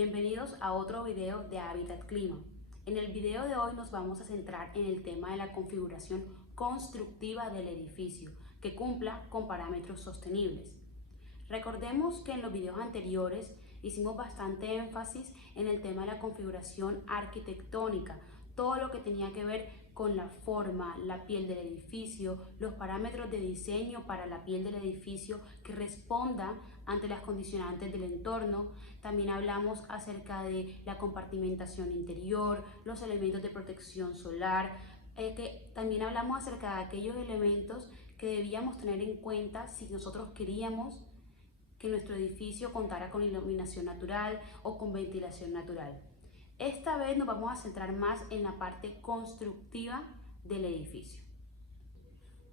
Bienvenidos a otro video de Hábitat Clima. En el video de hoy nos vamos a centrar en el tema de la configuración constructiva del edificio que cumpla con parámetros sostenibles. Recordemos que en los videos anteriores hicimos bastante énfasis en el tema de la configuración arquitectónica, todo lo que tenía que ver con la forma, la piel del edificio, los parámetros de diseño para la piel del edificio que responda ante las condicionantes del entorno. También hablamos acerca de la compartimentación interior, los elementos de protección solar, también hablamos acerca de aquellos elementos que debíamos tener en cuenta si nosotros queríamos que nuestro edificio contara con iluminación natural o con ventilación natural. Esta vez nos vamos a centrar más en la parte constructiva del edificio.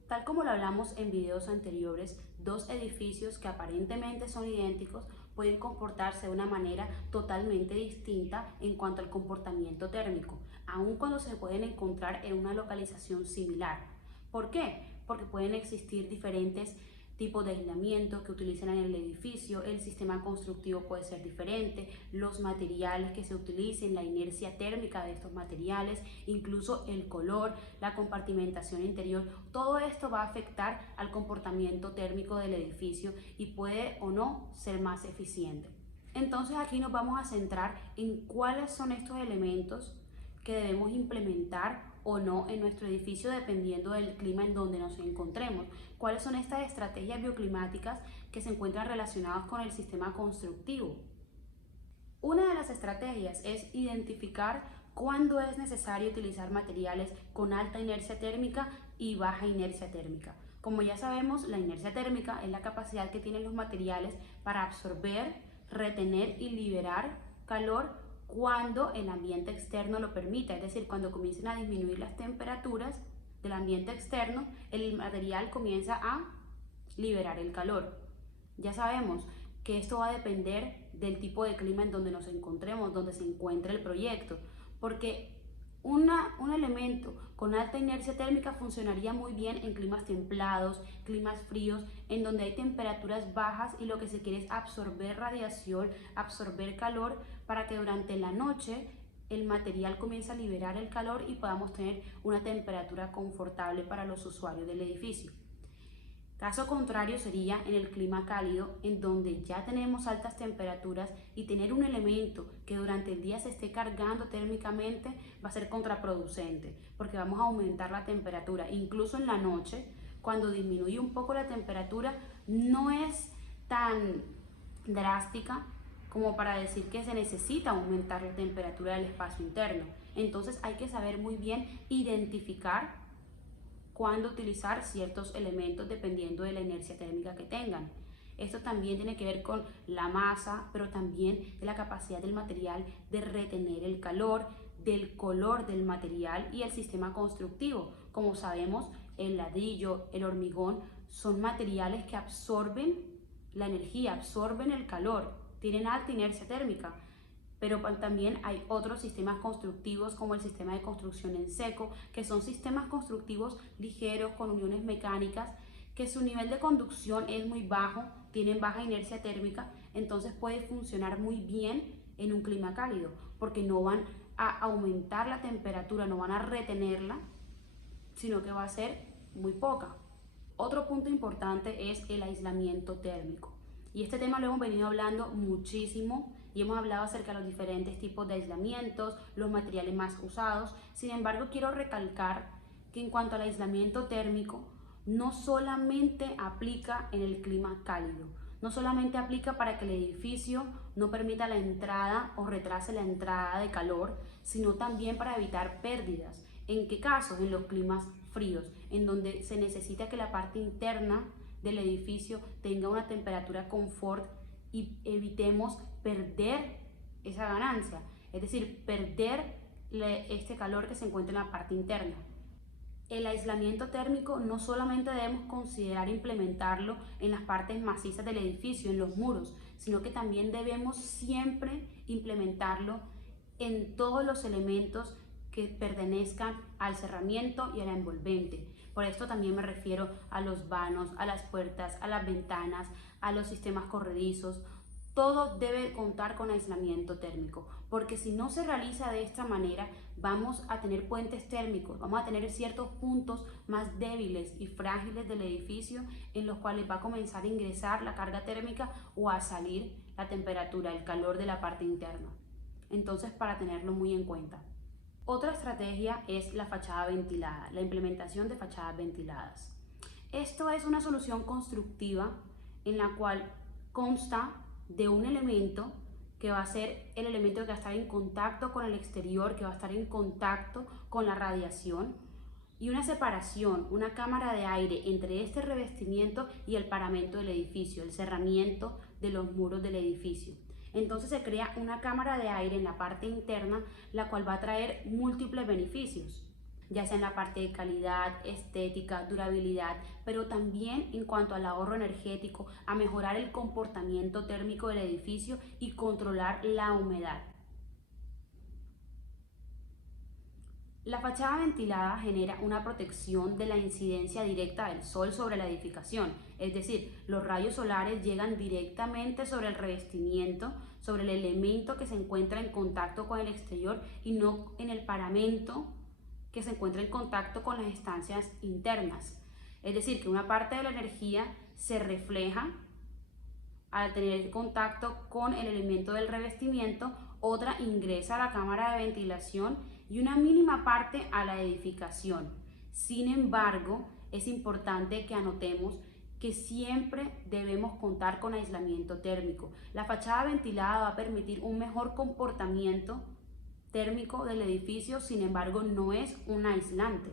Tal como lo hablamos en videos anteriores, dos edificios que aparentemente son idénticos pueden comportarse de una manera totalmente distinta en cuanto al comportamiento térmico, aun cuando se pueden encontrar en una localización similar. ¿Por qué? Porque pueden existir diferentes tipos de aislamiento que utilizan en el edificio, el sistema constructivo puede ser diferente, los materiales que se utilicen, la inercia térmica de estos materiales, incluso el color, la compartimentación interior, todo esto va a afectar al comportamiento térmico del edificio y puede o no ser más eficiente. Entonces aquí nos vamos a centrar en cuáles son estos elementos que debemos implementar o no en nuestro edificio dependiendo del clima en donde nos encontremos. ¿Cuáles son estas estrategias bioclimáticas que se encuentran relacionadas con el sistema constructivo? Una de las estrategias es identificar cuándo es necesario utilizar materiales con alta inercia térmica y baja inercia térmica. Como ya sabemos, la inercia térmica es la capacidad que tienen los materiales para absorber, retener y liberar calor cuando el ambiente externo lo permita, es decir, cuando comiencen a disminuir las temperaturas del ambiente externo, el material comienza a liberar el calor. Ya sabemos que esto va a depender del tipo de clima en donde nos encontremos, donde se encuentre el proyecto, porque un elemento con alta inercia térmica funcionaría muy bien en climas templados, climas fríos, en donde hay temperaturas bajas y lo que se quiere es absorber radiación, absorber calor para que durante la noche el material comience a liberar el calor y podamos tener una temperatura confortable para los usuarios del edificio. Caso contrario sería en el clima cálido, en donde ya tenemos altas temperaturas y tener un elemento que durante el día se esté cargando térmicamente va a ser contraproducente, porque vamos a aumentar la temperatura. Incluso en la noche, cuando disminuye un poco la temperatura, no es tan drástica como para decir que se necesita aumentar la temperatura del espacio interno. Entonces hay que saber muy bien identificar cuándo utilizar ciertos elementos dependiendo de la inercia térmica que tengan. Esto también tiene que ver con la masa, pero también de la capacidad del material de retener el calor, del color del material y el sistema constructivo. Como sabemos, el ladrillo, el hormigón son materiales que absorben la energía, absorben el calor, tienen alta inercia térmica. Pero también hay otros sistemas constructivos como el sistema de construcción en seco, que son sistemas constructivos ligeros con uniones mecánicas, que su nivel de conducción es muy bajo, tienen baja inercia térmica, entonces puede funcionar muy bien en un clima cálido, porque no van a aumentar la temperatura, no van a retenerla, sino que va a ser muy poca. Otro punto importante es el aislamiento térmico. Y este tema lo hemos venido hablando muchísimo y hemos hablado acerca de los diferentes tipos de aislamientos, los materiales más usados. Sin embargo, quiero recalcar que en cuanto al aislamiento térmico, no solamente aplica en el clima cálido, no solamente aplica para que el edificio no permita la entrada o retrase la entrada de calor, sino también para evitar pérdidas. ¿En qué casos? En los climas fríos, en donde se necesita que la parte interna del edificio tenga una temperatura confort y evitemos perder esa ganancia, es decir, perder este calor que se encuentra en la parte interna. El aislamiento térmico no solamente debemos considerar implementarlo en las partes macizas del edificio, en los muros, sino que también debemos siempre implementarlo en todos los elementos que pertenezcan al cerramiento y a la envolvente. Por esto también me refiero a los vanos, a las puertas, a las ventanas, a los sistemas corredizos. todo debe contar con aislamiento térmico, porque si no se realiza de esta manera, vamos a tener puentes térmicos, vamos a tener ciertos puntos más débiles y frágiles del edificio en los cuales va a comenzar a ingresar la carga térmica o a salir la temperatura, el calor de la parte interna. Entonces, para tenerlo muy en cuenta. Otra estrategia es la fachada ventilada, la implementación de fachadas ventiladas. Esto es una solución constructiva en la cual consta de un elemento que va a ser el elemento que va a estar en contacto con el exterior, que va a estar en contacto con la radiación, y una separación, una cámara de aire entre este revestimiento y el paramento del edificio, el cerramiento de los muros del edificio. Entonces se crea una cámara de aire en la parte interna, la cual va a traer múltiples beneficios, ya sea en la parte de calidad, estética, durabilidad, pero también en cuanto al ahorro energético, a mejorar el comportamiento térmico del edificio y controlar la humedad. La fachada ventilada genera una protección de la incidencia directa del sol sobre la edificación, es decir, los rayos solares llegan directamente sobre el revestimiento, sobre el elemento que se encuentra en contacto con el exterior y no en el paramento que se encuentra en contacto con las estancias internas. Es decir, que una parte de la energía se refleja al tener contacto con el elemento del revestimiento, otra ingresa a la cámara de ventilación y una mínima parte a la edificación. Sin embargo, es importante que anotemos que siempre debemos contar con aislamiento térmico. La fachada ventilada va a permitir un mejor comportamiento térmico del edificio, sin embargo, no es un aislante.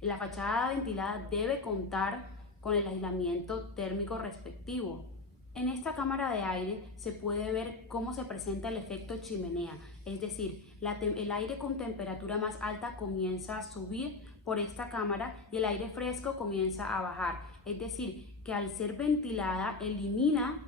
La fachada ventilada debe contar con el aislamiento térmico respectivo. En esta cámara de aire se puede ver cómo se presenta el efecto chimenea, es decir, el aire con temperatura más alta comienza a subir por esta cámara y el aire fresco comienza a bajar. Es decir, que al ser ventilada elimina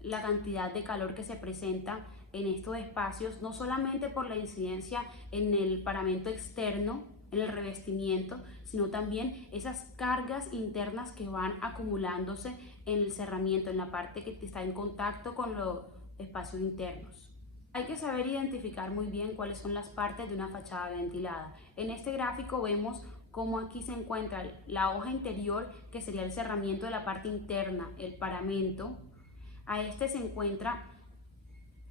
la cantidad de calor que se presenta en estos espacios, no solamente por la incidencia en el paramento externo, en el revestimiento, sino también esas cargas internas que van acumulándose en el cerramiento, en la parte que está en contacto con los espacios internos. Hay que saber identificar muy bien cuáles son las partes de una fachada ventilada. En este gráfico vemos cómo aquí se encuentra la hoja interior, que sería el cerramiento de la parte interna, el paramento. A este se encuentra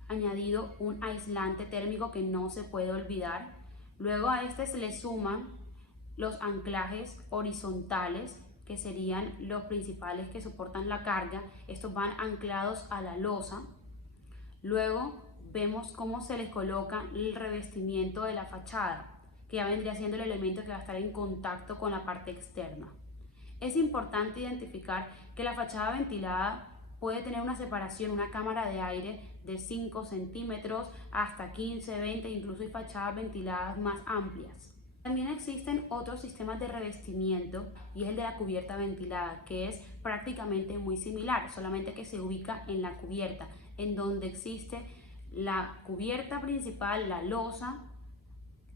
añadido un aislante térmico que no se puede olvidar. Luego a este se le suman los anclajes horizontales, que serían los principales que soportan la carga. Estos van anclados a la losa. Luego vemos cómo se les coloca el revestimiento de la fachada, que ya vendría siendo el elemento que va a estar en contacto con la parte externa. Es importante identificar que la fachada ventilada puede tener una separación, una cámara de aire de 5 centímetros hasta 15, 20, incluso hay fachadas ventiladas más amplias. También existen otros sistemas de revestimiento y es el de la cubierta ventilada, que es prácticamente muy similar, solamente que se ubica en la cubierta, en donde existe la cubierta principal, la losa,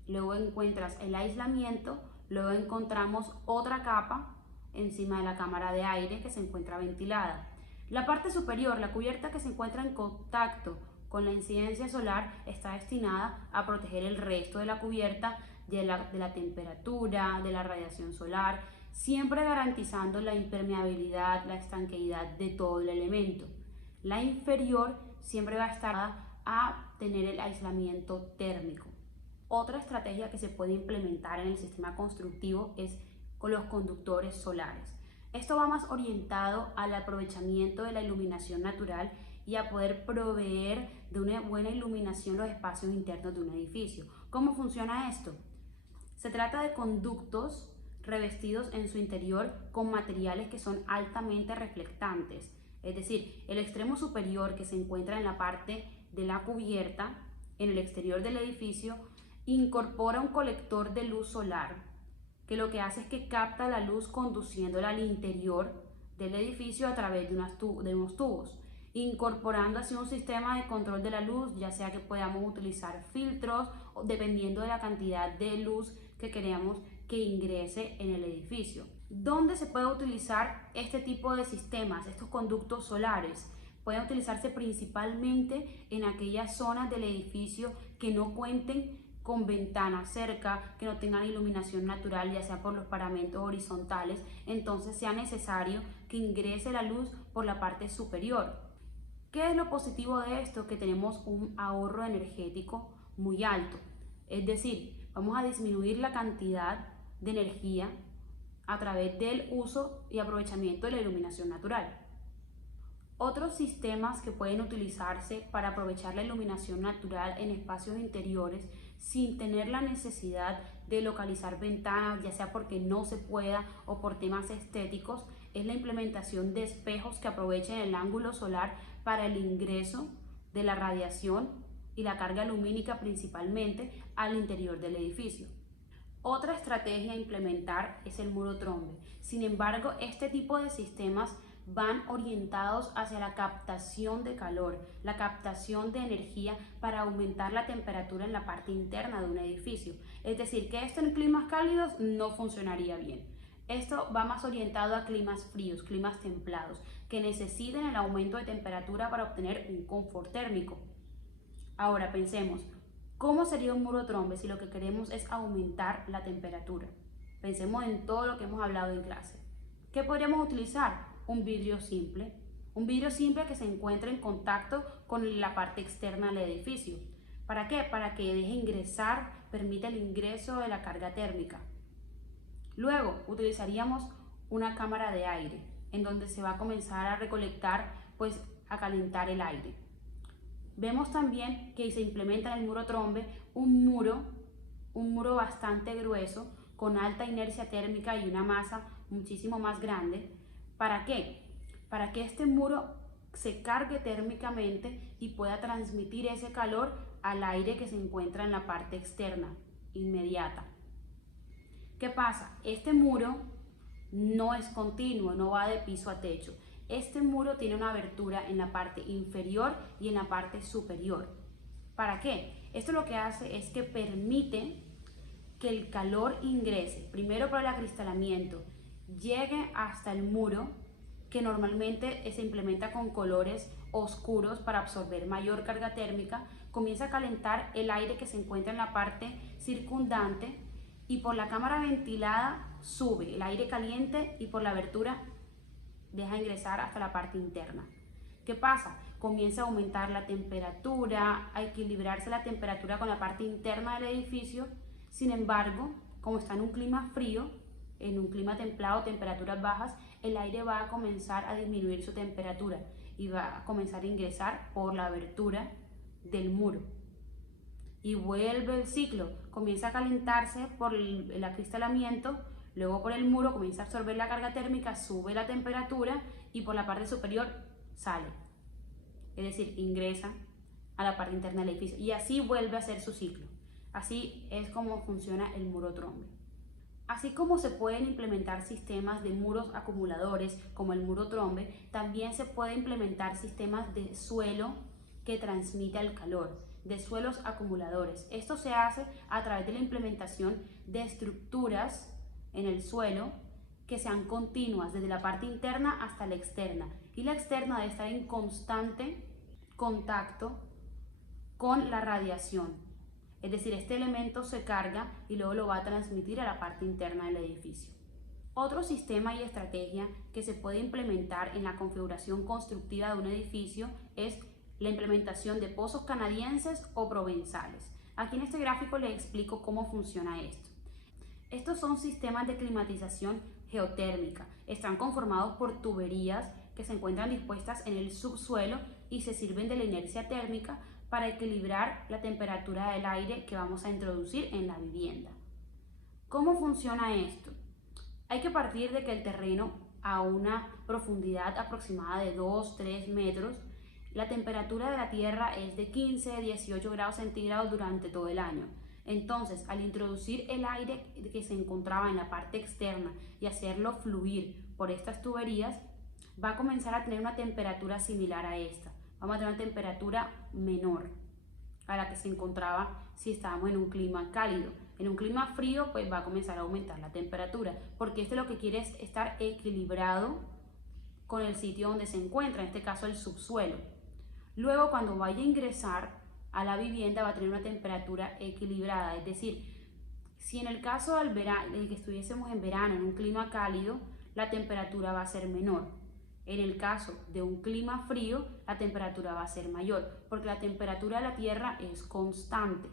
luego encuentras el aislamiento, luego encontramos otra capa encima de la cámara de aire que se encuentra ventilada. La parte superior, la cubierta que se encuentra en contacto con la incidencia solar, está destinada a proteger el resto de la cubierta de la temperatura, de la radiación solar, siempre garantizando la impermeabilidad, la estanqueidad de todo el elemento. La inferior siempre va a estar a tener el aislamiento térmico. Otra estrategia que se puede implementar en el sistema constructivo es con los conductores solares. Esto va más orientado al aprovechamiento de la iluminación natural y a poder proveer de una buena iluminación los espacios internos de un edificio. ¿Cómo funciona esto? Se trata de conductos revestidos en su interior con materiales que son altamente reflectantes. Es decir, el extremo superior, que se encuentra en la parte de la cubierta, en el exterior del edificio, incorpora un colector de luz solar, que lo que hace es que capta la luz conduciéndola al interior del edificio a través de unos tubos, incorporando así un sistema de control de la luz, ya sea que podamos utilizar filtros, dependiendo de la cantidad de luz que queremos que ingrese en el edificio. ¿Dónde se puede utilizar este tipo de sistemas, estos conductos solares? Pueden utilizarse principalmente en aquellas zonas del edificio que no cuenten con ventanas cerca, que no tengan iluminación natural, ya sea por los paramentos horizontales, entonces sea necesario que ingrese la luz por la parte superior. ¿Qué es lo positivo de esto? Que tenemos un ahorro energético muy alto, es decir, vamos a disminuir la cantidad de energía a través del uso y aprovechamiento de la iluminación natural. Otros sistemas que pueden utilizarse para aprovechar la iluminación natural en espacios interiores sin tener la necesidad de localizar ventanas, ya sea porque no se pueda o por temas estéticos, es la implementación de espejos que aprovechen el ángulo solar para el ingreso de la radiación y la carga lumínica principalmente al interior del edificio. Otra estrategia a implementar es el muro trombe. Sin embargo, este tipo de sistemas van orientados hacia la captación de calor, la captación de energía para aumentar la temperatura en la parte interna de un edificio. Es decir, que esto en climas cálidos no funcionaría bien. Esto va más orientado a climas fríos, climas templados, que necesiten el aumento de temperatura para obtener un confort térmico. Ahora pensemos, ¿cómo sería un muro trombe si lo que queremos es aumentar la temperatura? Pensemos en todo lo que hemos hablado en clase. ¿Qué podríamos utilizar? Un vidrio simple que se encuentre en contacto con la parte externa del edificio. ¿Para qué? Para que deje ingresar, permita el ingreso de la carga térmica. Luego utilizaríamos una cámara de aire en donde se va a comenzar a recolectar, a calentar el aire. Vemos también que se implementa en el muro trombe un muro bastante grueso con alta inercia térmica y una masa muchísimo más grande. ¿Para qué? Para que este muro se cargue térmicamente y pueda transmitir ese calor al aire que se encuentra en la parte externa, inmediata. ¿Qué pasa? Este muro no es continuo, no va de piso a techo. Este muro tiene una abertura en la parte inferior y en la parte superior. ¿Para qué? Esto lo que hace es que permite que el calor ingrese, primero por el acristalamiento, llegue hasta el muro, que normalmente se implementa con colores oscuros para absorber mayor carga térmica, comienza a calentar el aire que se encuentra en la parte circundante y por la cámara ventilada sube el aire caliente y por la abertura deja ingresar hasta la parte interna. ¿Qué pasa? Comienza a aumentar la temperatura, a equilibrarse la temperatura con la parte interna del edificio. Sin embargo, como está en un clima frío, en un clima templado, temperaturas bajas, el aire va a comenzar a disminuir su temperatura y va a comenzar a ingresar por la abertura del muro. Y vuelve el ciclo, comienza a calentarse por el acristalamiento, luego por el muro comienza a absorber la carga térmica, sube la temperatura y por la parte superior sale. Es decir, ingresa a la parte interna del edificio y así vuelve a hacer su ciclo. Así es como funciona el muro trombe. Así como se pueden implementar sistemas de muros acumuladores como el muro trombe, también se puede implementar sistemas de suelo que transmita el calor, de suelos acumuladores. Esto se hace a través de la implementación de estructuras en el suelo que sean continuas desde la parte interna hasta la externa, y la externa debe estar en constante contacto con la radiación. Es decir, este elemento se carga y luego lo va a transmitir a la parte interna del edificio. Otro sistema y estrategia que se puede implementar en la configuración constructiva de un edificio es la implementación de pozos canadienses o provenzales. Aquí en este gráfico les explico cómo funciona esto. Estos son sistemas de climatización geotérmica. Están conformados por tuberías que se encuentran dispuestas en el subsuelo y se sirven de la inercia térmica para equilibrar la temperatura del aire que vamos a introducir en la vivienda. ¿Cómo funciona esto? Hay que partir de que el terreno a una profundidad aproximada de 2-3 metros, la temperatura de la tierra es de 15-18 grados centígrados durante todo el año. Entonces, al introducir el aire que se encontraba en la parte externa y hacerlo fluir por estas tuberías, va a comenzar a tener una temperatura similar a esta. Vamos a tener una temperatura menor a la que se encontraba si estábamos en un clima cálido. En un clima frío, pues va a comenzar a aumentar la temperatura, porque esto lo que quiere es estar equilibrado con el sitio donde se encuentra, en este caso el subsuelo. Luego, cuando vaya a ingresar a la vivienda, va a tener una temperatura equilibrada, es decir, si en el caso del verano, de que estuviésemos en verano, en un clima cálido, la temperatura va a ser menor. En el caso de un clima frío, la temperatura va a ser mayor, porque la temperatura de la Tierra es constante.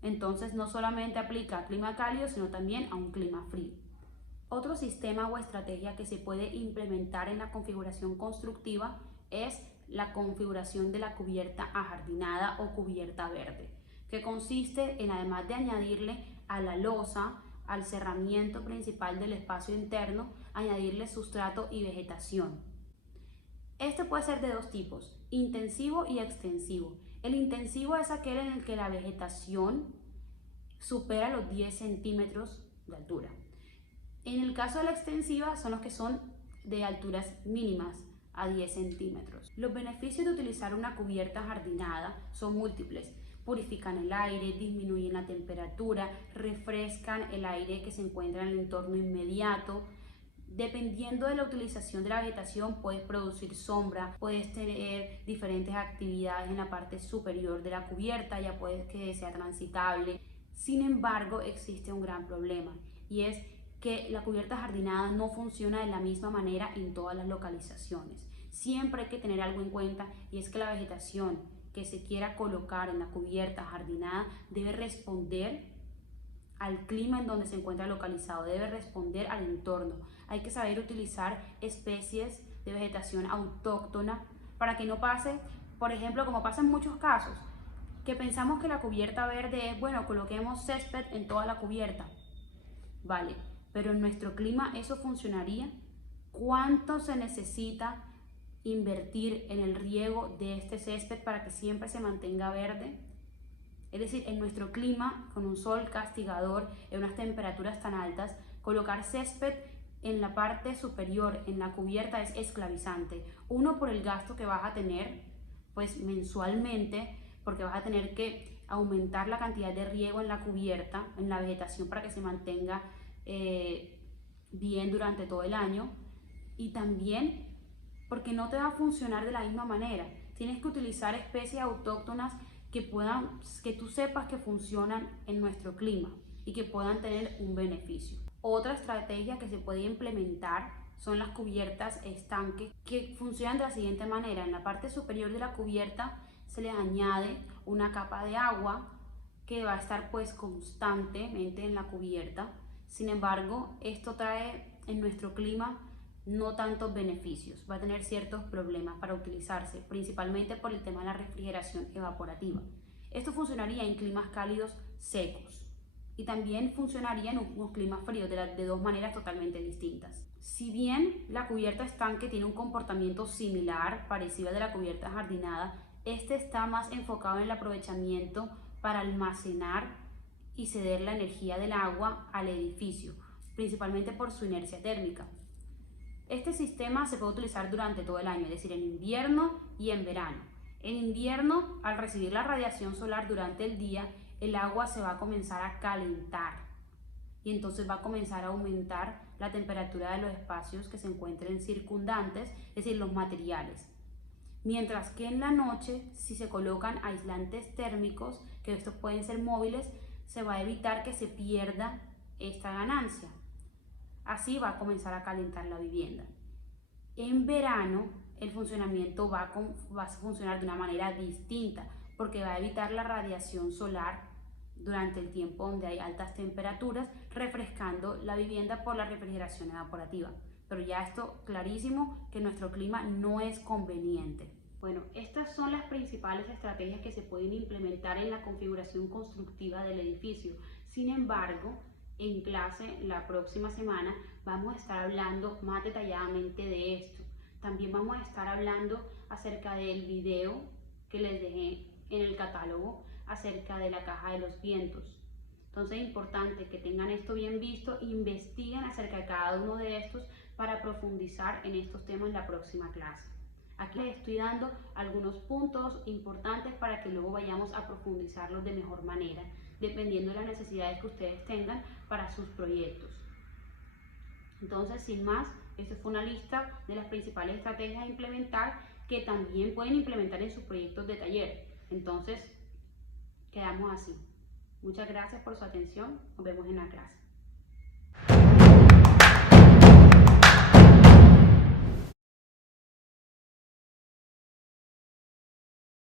Entonces, no solamente aplica a clima cálido, sino también a un clima frío. Otro sistema o estrategia que se puede implementar en la configuración constructiva es la configuración de la cubierta ajardinada o cubierta verde, que consiste en, además de añadirle a la losa, al cerramiento principal del espacio interno, añadirle sustrato y vegetación. Este puede ser de dos tipos, intensivo y extensivo. El intensivo es aquel en el que la vegetación supera los 10 centímetros de altura. En el caso de la extensiva son los que son de alturas mínimas a 10 centímetros. Los beneficios de utilizar una cubierta jardinada son múltiples. Purifican el aire, disminuyen la temperatura, refrescan el aire que se encuentra en el entorno inmediato. Dependiendo de la utilización de la vegetación, puedes producir sombra, puedes tener diferentes actividades en la parte superior de la cubierta, ya puedes que sea transitable. Sin embargo, existe un gran problema y es que la cubierta jardinada no funciona de la misma manera en todas las localizaciones. Siempre hay que tener algo en cuenta y es que la vegetación que se quiera colocar en la cubierta jardinada debe responder al clima en donde se encuentra localizado, debe responder al entorno. Hay que saber utilizar especies de vegetación autóctona para que no pase, por ejemplo, como pasa en muchos casos, que pensamos que la cubierta verde es, bueno, coloquemos césped en toda la cubierta. Vale, pero en nuestro clima eso funcionaría. ¿Cuánto se necesita invertir en el riego de este césped para que siempre se mantenga verde? Es decir, en nuestro clima, con un sol castigador, en unas temperaturas tan altas, colocar césped en la parte superior, en la cubierta, es esclavizante. Uno, por el gasto que vas a tener, pues mensualmente, porque vas a tener que aumentar la cantidad de riego en la cubierta, en la vegetación, para que se mantenga bien durante todo el año. Y también porque no te va a funcionar de la misma manera. Tienes que utilizar especies autóctonas que tú sepas que funcionan en nuestro clima y que puedan tener un beneficio. Otra estrategia que se puede implementar son las cubiertas estanque, que funcionan de la siguiente manera. En la parte superior de la cubierta se le añade una capa de agua que va a estar pues constantemente en la cubierta. Sin embargo, esto trae en nuestro clima no tantos beneficios, va a tener ciertos problemas para utilizarse, principalmente por el tema de la refrigeración evaporativa. Esto funcionaría en climas cálidos secos y también funcionaría en unos climas fríos de dos maneras totalmente distintas. Si bien la cubierta estanque tiene un comportamiento similar, parecido al de la cubierta jardinada, este está más enfocado en el aprovechamiento para almacenar y ceder la energía del agua al edificio, principalmente por su inercia térmica. Este sistema se puede utilizar durante todo el año, es decir, en invierno y en verano. En invierno, al recibir la radiación solar durante el día, el agua se va a comenzar a calentar y entonces va a comenzar a aumentar la temperatura de los espacios que se encuentren circundantes, es decir, los materiales. Mientras que en la noche, si se colocan aislantes térmicos, que estos pueden ser móviles, se va a evitar que se pierda esta ganancia. Así va a comenzar a calentar la vivienda. En verano el funcionamiento va a funcionar de una manera distinta porque va a evitar la radiación solar durante el tiempo donde hay altas temperaturas, refrescando la vivienda por la refrigeración evaporativa. Pero ya esto clarísimo que nuestro clima no es conveniente. Bueno, estas son las principales estrategias que se pueden implementar en la configuración constructiva del edificio. Sin embargo, en clase la próxima semana vamos a estar hablando más detalladamente de esto. También vamos a estar hablando acerca del video que les dejé en el catálogo acerca de la caja de los vientos. Entonces es importante que tengan esto bien visto, investiguen acerca de cada uno de estos para profundizar en estos temas en la próxima clase. Aquí les estoy dando algunos puntos importantes para que luego vayamos a profundizarlos de mejor manera, dependiendo de las necesidades que ustedes tengan para sus proyectos. Entonces, sin más, Esa fue una lista de las principales estrategias a implementar que también pueden implementar en sus proyectos de taller. Entonces, quedamos así. Muchas gracias por su atención. Nos vemos en la clase.